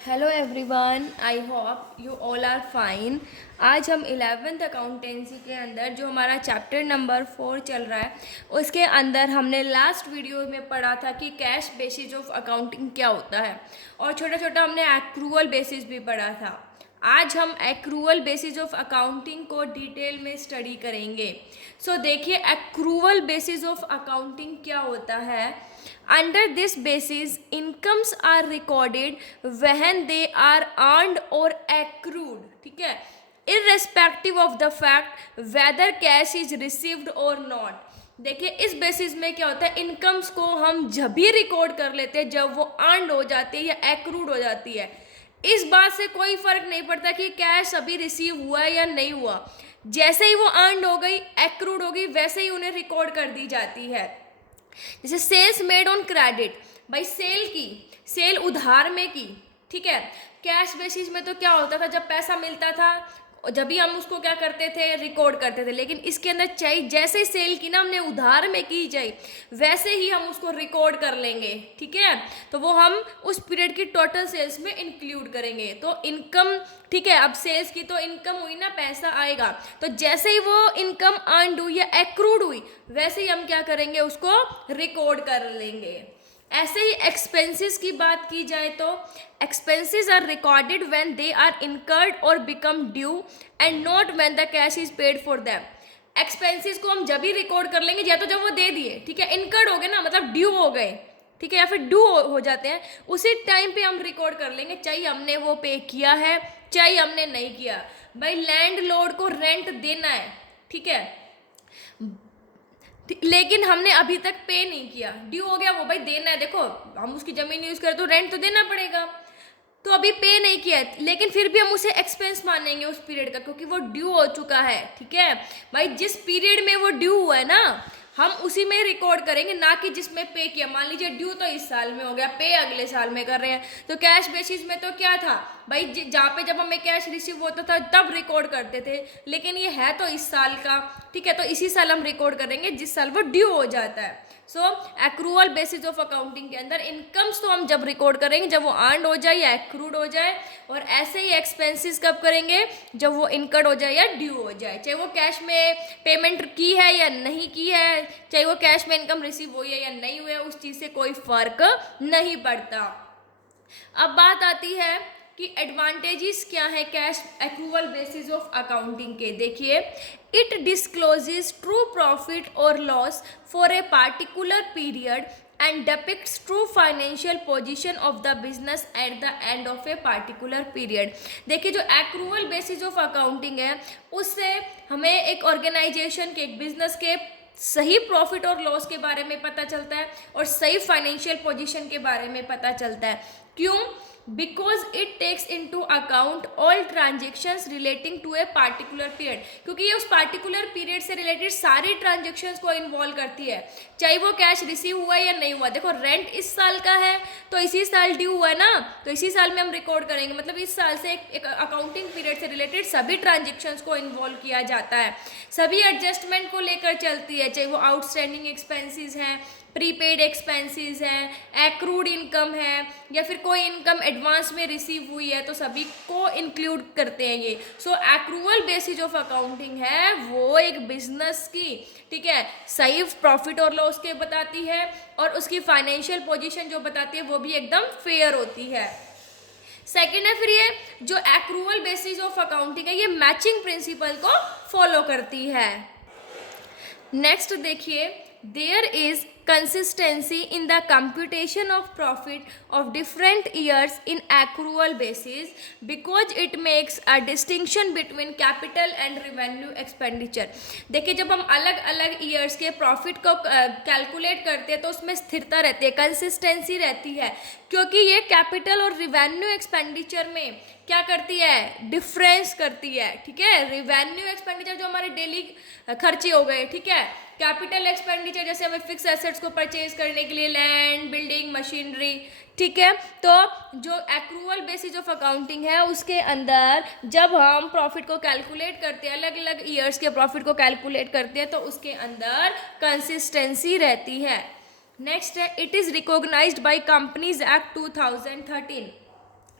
Hello everyone, I hope you all are fine. आज हम 11th accountancy के अंदर जो हमारा चैप्टर नंबर 4 चल रहा है उसके अंदर हमने लास्ट वीडियो में पढ़ा था कि कैश बेसिस ऑफ अकाउंटिंग क्या होता है और छोटा छोटा हमने एक्रूअल बेसिस भी पढ़ा था। आज हम एक्रूअल बेसिस ऑफ अकाउंटिंग को डिटेल में स्टडी करेंगे। सो देखिए, एक्रूअल बेसिस ऑफ अकाउंटिंग क्या होता है। Under this basis incomes are recorded when they are earned और एक्रूड, ठीक है, irrespective of the fact whether cash is received और नॉट। देखिए, इस बेसिस में क्या होता है, इनकम्स को हम जब भी रिकॉर्ड कर लेते हैं जब वो अर्नड हो जाती है या एक्रूड हो जाती है। इस बात से कोई फर्क नहीं पड़ता कि कैश अभी रिसीव हुआ है या नहीं हुआ। जैसे ही वो अर्नड हो गई, एक्रूड हो गई, वैसे ही उन्हें रिकॉर्ड कर दी जाती है। जैसे सेल्स मेड ऑन क्रेडिट, भाई सेल उधार में की, ठीक है। कैश बेसिस में तो क्या होता था, जब पैसा मिलता था जब भी हम उसको क्या करते थे, रिकॉर्ड करते थे। लेकिन इसके अंदर चाहिए जैसे ही सेल की ना हमने उधार में की जाए वैसे ही हम उसको रिकॉर्ड कर लेंगे, ठीक है। तो वो हम उस पीरियड की टोटल सेल्स में इंक्लूड करेंगे। तो इनकम, ठीक है, अब सेल्स की तो इनकम हुई ना, पैसा आएगा, तो जैसे ही वो इनकम अर्नड हुई या एक्रूड हुई वैसे ही हम क्या करेंगे, उसको रिकॉर्ड कर लेंगे। ऐसे ही एक्सपेंसेस की बात की जाए तो expenses are recorded when they are incurred और become due and not when the cash is paid for them. Expenses को हम जब ही रिकॉर्ड कर लेंगे या तो जब वो दे दिए, ठीक है, इनकर्ड हो गए ना, मतलब ड्यू हो गए, ठीक है, या फिर ड्यू हो जाते हैं, उसी टाइम पे हम रिकॉर्ड कर लेंगे, चाहे हमने वो पे किया है चाहे हमने नहीं किया। भाई लैंडलॉर्ड को रेंट देना है, ठीक है, लेकिन हमने अभी तक पे नहीं किया, ड्यू हो गया, वो भाई देना है। देखो, हम उसकी जमीन यूज करें तो रेंट तो देना पड़ेगा, तो अभी पे नहीं किया है, लेकिन फिर भी हम उसे एक्सपेंस मानेंगे उस पीरियड का, क्योंकि वो ड्यू हो चुका है, ठीक है। भाई जिस पीरियड में वो ड्यू हुआ है ना, हम उसी में रिकॉर्ड करेंगे, ना कि जिसमें पे किया। मान लीजिए ड्यू तो इस साल में हो गया, पे अगले साल में कर रहे हैं, तो कैश बेसिस में तो क्या था भाई, जहाँ पे जब हमें कैश रिसीव होता था तब रिकॉर्ड करते थे, लेकिन ये है तो इस साल का, ठीक है, तो इसी साल हम रिकॉर्ड करेंगे जिस साल वो ड्यू हो जाता है। सो एक्रूअल बेसिस ऑफ अकाउंटिंग के अंदर इनकम्स तो हम जब रिकॉर्ड करेंगे जब वो अर्नड हो जाए या एक्रूड हो जाए, और ऐसे ही एक्सपेंसेस कब करेंगे, जब वो इनकर्ड हो जाए या ड्यू हो जाए, चाहे वो कैश में पेमेंट की है या नहीं की है, चाहे वो कैश में इनकम रिसीव हुई है या नहीं हुई है, उस चीज़ से कोई फर्क नहीं पड़ता। अब बात आती है कि एडवांटेजेस क्या है cash accrual basis of accounting के। देखिए, इट डिस्क्लोजेस ट्रू प्रॉफिट और loss for a particular period and depicts true financial position of the business at the end of A particular period. देखिए, जो एक्रूवल बेसिस ऑफ अकाउंटिंग है उससे हमें एक organisation के, एक बिजनेस के सही प्रॉफिट और लॉस के बारे में पता चलता है और सही फाइनेंशियल पोजीशन के बारे में पता चलता है। क्यों? Because it takes into account all transactions relating to a particular period, क्योंकि ये उस पार्टिकुलर पीरियड से रिलेटेड सारी ट्रांजेक्शन्स को इन्वॉल्व करती है, चाहे वो कैश रिसीव हुआ या नहीं हुआ। देखो, रेंट इस साल का है तो इसी साल ड्यू हुआ है ना, तो इसी साल में हम रिकॉर्ड करेंगे, मतलब इस साल से एक अकाउंटिंग पीरियड से रिलेटेड सभी ट्रांजेक्शन्स को इन्वॉल्व किया जाता है, सभी एडजस्टमेंट को लेकर चलती है, चाहे वो आउटस्टैंडिंग एक्सपेंसेस हैं, प्रीपेड एक्सपेंसेस हैं, एक्रूड इनकम है, या फिर कोई इनकम एडवांस में रिसीव हुई है, तो सभी को इंक्लूड करते हैं ये। सो एक्रूअल बेसिस ऑफ अकाउंटिंग है वो एक बिजनेस की, ठीक है, सही प्रॉफिट और लॉस के बताती है और उसकी फाइनेंशियल पोजीशन जो बताती है वो भी एकदम फेयर होती है। सेकेंड है फिर ये जो एक्रूअल बेसिस ऑफ अकाउंटिंग है ये मैचिंग प्रिंसिपल को फॉलो करती है। नेक्स्ट देखिए, there is consistency in the computation of profit of different years in accrual basis because it makes a distinction between capital and revenue expenditure। देखिए, जब हम अलग अलग ईयर्स के प्रॉफिट को कैलकुलेट करते हैं तो उसमें स्थिरता रहती है, कंसिस्टेंसी रहती है, क्योंकि ये कैपिटल और रिवेन्यू एक्सपेंडिचर में क्या करती है, डिफरेंस करती है, ठीक है। रिवेन्यू एक्सपेंडिचर जो हमारे डेली खर्चे हो गए, ठीक है। कैपिटल एक्सपेंडिचर जैसे हमें फिक्स एसेट्स को परचेज करने के लिए लैंड, बिल्डिंग, मशीनरी, ठीक है। तो जो एक्रूअल बेसिस ऑफ अकाउंटिंग है उसके अंदर जब हम प्रॉफिट को कैलकुलेट करते हैं, अलग अलग ईयर्स के प्रॉफिट को कैलकुलेट करते हैं, तो उसके अंदर कंसिस्टेंसी रहती है। नेक्स्ट है, it is recognised by companies act 2013।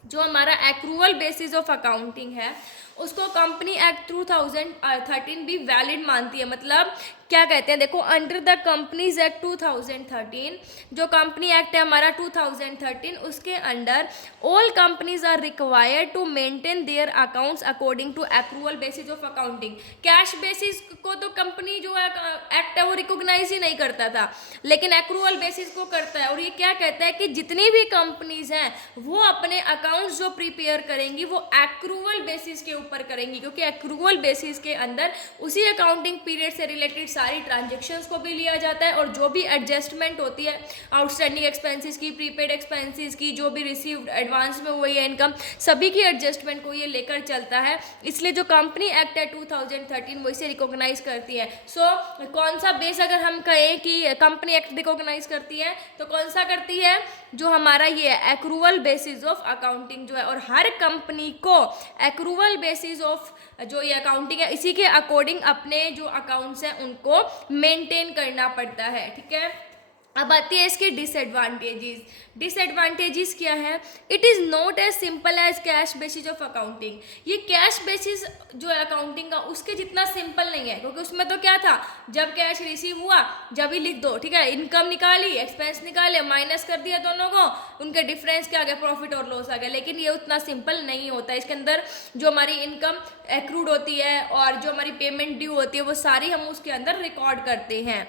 जो हमारा एक्रूवल बेसिस ऑफ अकाउंटिंग है उसको कंपनी एक्ट 2013 भी वैलिड मानती है। मतलब क्या कहते हैं, देखो अंडर द कंपनीज एक्ट 2013, जो कंपनी एक्ट है हमारा 2013, उसके under all companies are required to maintain their accounts according to accrual basis of accounting. Cash basis को तो कंपनी जो है एक्ट है वो रिकॉग्नाइज ही नहीं करता था, लेकिन एक्रूवल बेसिस को करता है। और ये क्या कहता है कि जितनी भी कंपनीज हैं वो अपने अकाउंट्स जो प्रिपेयर करेंगी वो एक्रूवल बेसिस के ऊपर करेंगी, क्योंकि एक्रूवल बेसिस के अंदर उसी अकाउंटिंग पीरियड से रिलेटेड सारी ट्रांजेक्शंस को भी लिया जाता है, और जो भी एडजस्टमेंट होती है आउटस्टैंडिंग एक्सपेंसेस की, प्रीपेड एक्सपेंसेस की, जो भी रिसीव्ड एडवांस में हुई है इनकम, सभी की एडजस्टमेंट को ये लेकर चलता है। इसलिए जो कंपनी एक्ट है 2013 वो इसे रिकॉग्नाइज करती है। सो कौन सा बेस अगर हम कहें कि कंपनी एक्ट रिकॉग्नाइज करती है तो कौन सा करती है, जो हमारा ये एक्रूवल बेसिस ऑफ अकाउंटिंग जो है। और हर कंपनी को एक्रूवल बेसिस ऑफ जो ये अकाउंटिंग है इसी के अकॉर्डिंग अपने जो अकाउंट्स हैं उनको मेंटेन करना पड़ता है, ठीक है। अब आती है इसके डिसएडवांटेजेस। डिसएडवांटेजेस क्या है, it is not as simple as cash basis of accounting. ये कैश बेसिस जो है अकाउंटिंग का उसके जितना सिंपल नहीं है, क्योंकि उसमें तो क्या था, जब कैश रिसीव हुआ जब ही लिख दो, ठीक है, इनकम निकाली एक्सपेंस निकाले माइनस कर दिया दोनों को, उनके डिफरेंस क्या आ गया, प्रॉफिट और लॉस आ गया। लेकिन ये उतना सिंपल नहीं होता, इसके अंदर जो हमारी इनकम एक्रूड होती है और जो हमारी पेमेंट ड्यू होती है वो सारी हम उसके अंदर रिकॉर्ड करते हैं।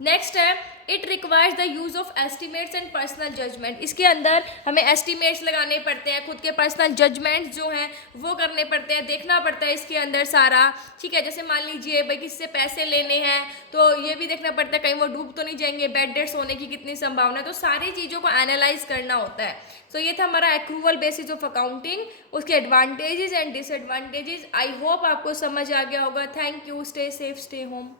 नेक्स्ट है, it requires the use of estimates and personal judgement. इसके अंदर हमें एस्टिमेट्स लगाने पड़ते हैं, खुद के पर्सनल जजमेंट्स जो हैं वो करने पड़ते हैं, देखना पड़ता है इसके अंदर सारा, ठीक है। जैसे मान लीजिए भाई किससे पैसे लेने हैं तो ये भी देखना पड़ता है कहीं वो डूब तो नहीं जाएंगे, बैड डेट्स होने की कितनी संभावना है, तो सारी चीज़ों को एनालाइज करना होता है। सो ये था हमारा एक्रूवल बेसिस ऑफ अकाउंटिंग, उसके advantages and disadvantages. I hope आपको समझ आ गया होगा। Thank you, stay safe, stay home.